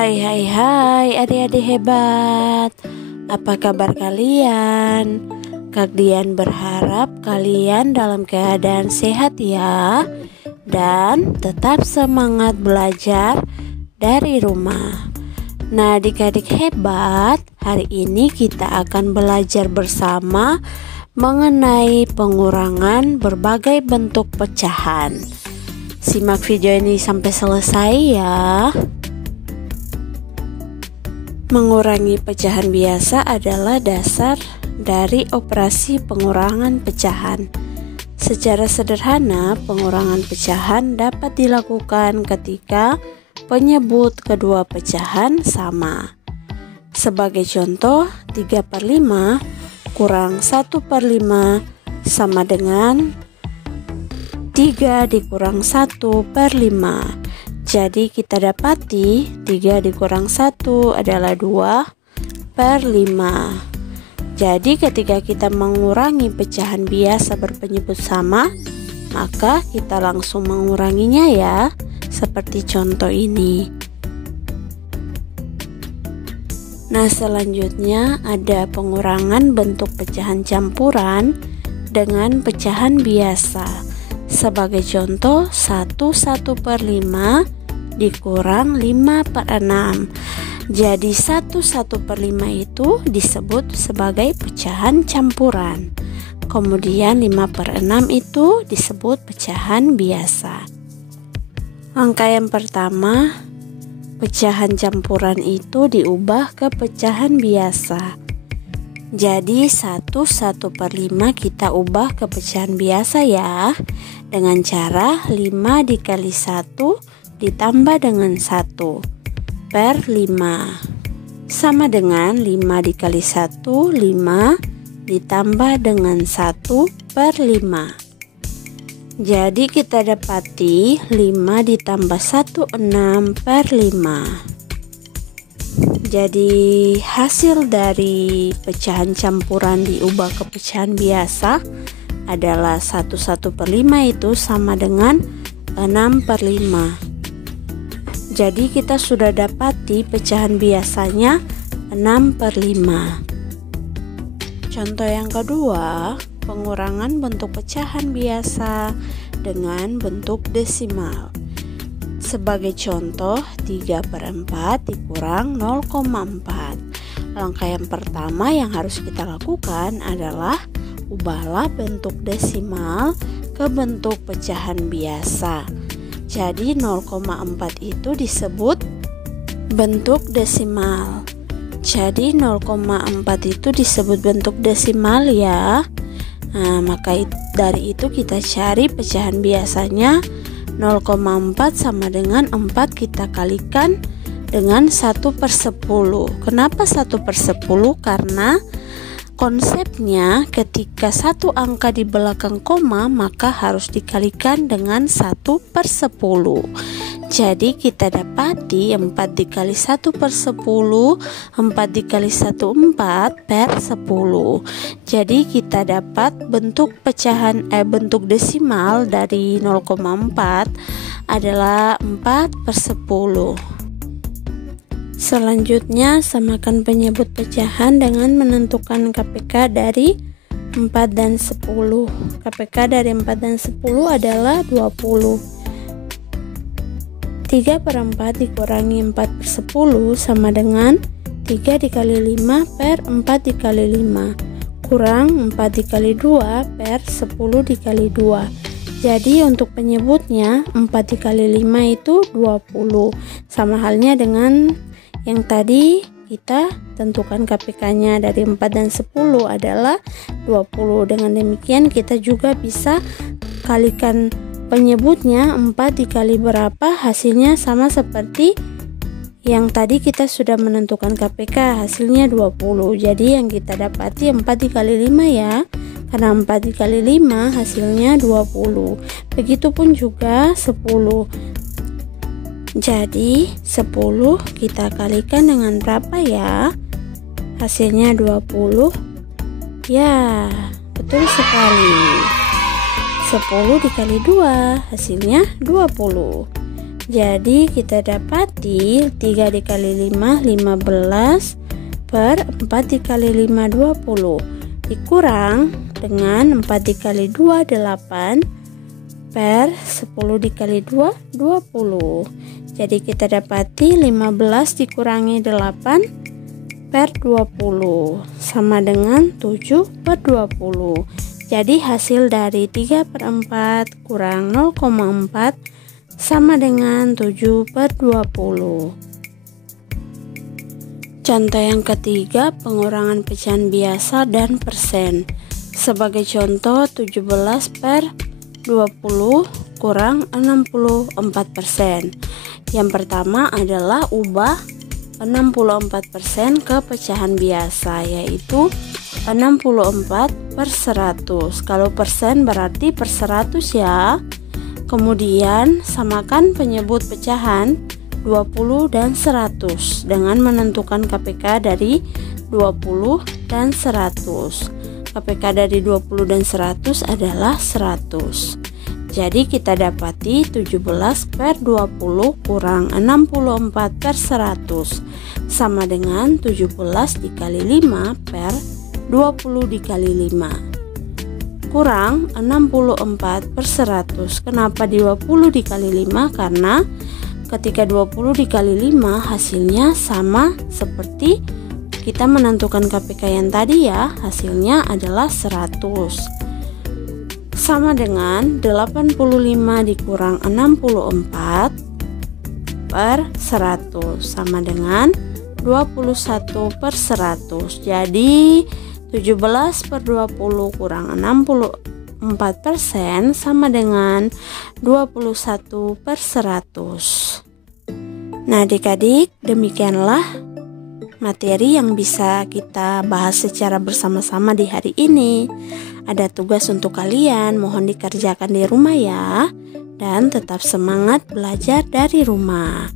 Hai adik-adik hebat. Apa kabar kalian? Kak Dian berharap kalian dalam keadaan sehat ya, dan tetap semangat belajar dari rumah. Nah adik-adik hebat, hari ini kita akan belajar bersama mengenai pengurangan berbagai bentuk pecahan. Simak video ini sampai selesai ya. Mengurangi pecahan biasa adalah dasar dari operasi pengurangan pecahan. Secara sederhana, pengurangan pecahan dapat dilakukan ketika penyebut kedua pecahan sama. Sebagai contoh, 3/5 kurang 1/5 sama dengan 3 dikurang 1/5. Jadi kita dapati 3 dikurang 1 adalah 2/5. Jadi ketika kita mengurangi pecahan biasa berpenyebut sama, maka kita langsung menguranginya ya, seperti contoh ini. Nah selanjutnya ada pengurangan bentuk pecahan campuran dengan pecahan biasa. Sebagai contoh, 1/5 dikurang 5/6. Jadi 1/5 itu disebut sebagai pecahan campuran. Kemudian 5/6 itu disebut pecahan biasa. Angka yang pertama, pecahan campuran itu diubah ke pecahan biasa. Jadi 1/5 kita ubah ke pecahan biasa ya, dengan cara 5 dikali 1 ditambah dengan 1/5 sama dengan 5 dikali 1, 5 ditambah dengan 1/5. Jadi kita dapati 5 ditambah 1, 6/5. Jadi hasil dari pecahan campuran diubah ke pecahan biasa adalah 1/5 itu sama dengan 6/5. Jadi kita sudah dapati pecahan biasanya 6/5. Contoh yang kedua, pengurangan bentuk pecahan biasa dengan bentuk desimal. Sebagai contoh, 3/4 dikurang 0,4. Langkah yang pertama yang harus kita lakukan adalah ubahlah bentuk desimal ke bentuk pecahan biasa. Jadi 0,4 itu disebut bentuk desimal. Jadi 0,4 itu disebut bentuk desimal ya. Nah, maka dari itu kita cari pecahan biasanya. 0,4 sama dengan 4 kita kalikan dengan 1/10. Kenapa 1/10? Karena konsepnya ketika satu angka di belakang koma maka harus dikalikan dengan 1/10. Jadi kita dapati 4 dikali 1/10, 4 dikali 1 4/10. Jadi kita dapat bentuk pecahan bentuk desimal dari 0,4 adalah 4/10. Selanjutnya, samakan penyebut pecahan dengan menentukan KPK dari 4 dan 10. KPK dari 4 dan 10 adalah 20. 3/4 dikurangi 4/10 sama dengan 3 dikali 5/4 dikali 5 kurang 4 dikali 2/10 dikali 2. Jadi untuk penyebutnya 4 dikali 5 itu 20. Sama halnya dengan yang tadi kita tentukan KPK-nya dari 4 dan 10 adalah 20. Dengan demikian kita juga bisa kalikan penyebutnya 4 dikali berapa, hasilnya sama seperti yang tadi kita sudah menentukan KPK, hasilnya 20. Jadi yang kita dapati 4 dikali 5 ya, karena 4 dikali 5 hasilnya 20. Begitupun juga 10. Jadi 10 kita kalikan dengan berapa ya? Hasilnya 20. Ya, betul sekali. 10 dikali 2 hasilnya 20. Jadi kita dapati 3 dikali 5 15 per 4 dikali 5 20 dikurang dengan 4 dikali 2 8 per 10 dikali 2 20. Jadi kita dapati 15 dikurangi 8 per 20 sama dengan 7 per 20. Jadi hasil dari 3 per 4 kurang 0,4 sama dengan 7 per 20. Contoh yang ketiga, pengurangan pecahan biasa dan persen. Sebagai contoh, 17 per 20 kurang 64%. Yang pertama adalah ubah 64% ke pecahan biasa, yaitu 64 per 100. Kalau persen berarti per 100 ya. Kemudian samakan penyebut pecahan 20 dan 100 dengan menentukan KPK dari 20 dan 100. KPK dari 20 dan 100 adalah 100. Jadi kita dapati 17 per 20 kurang 64 per 100 sama dengan 17 dikali 5 per 20 dikali 5 kurang 64 per 100. Kenapa 20 dikali 5? Karena ketika 20 dikali 5 hasilnya sama seperti kita menentukan KPK yang tadi ya, hasilnya adalah 100. Sama dengan 85 dikurang 64 per 100 sama dengan 21 per 100. Jadi 17 per 20 kurang 64% sama dengan 21 per 100. Nah adik-adik, demikianlah materi yang bisa kita bahas secara bersama-sama di hari ini. Ada tugas untuk kalian, mohon dikerjakan di rumah ya. Dan tetap semangat belajar dari rumah.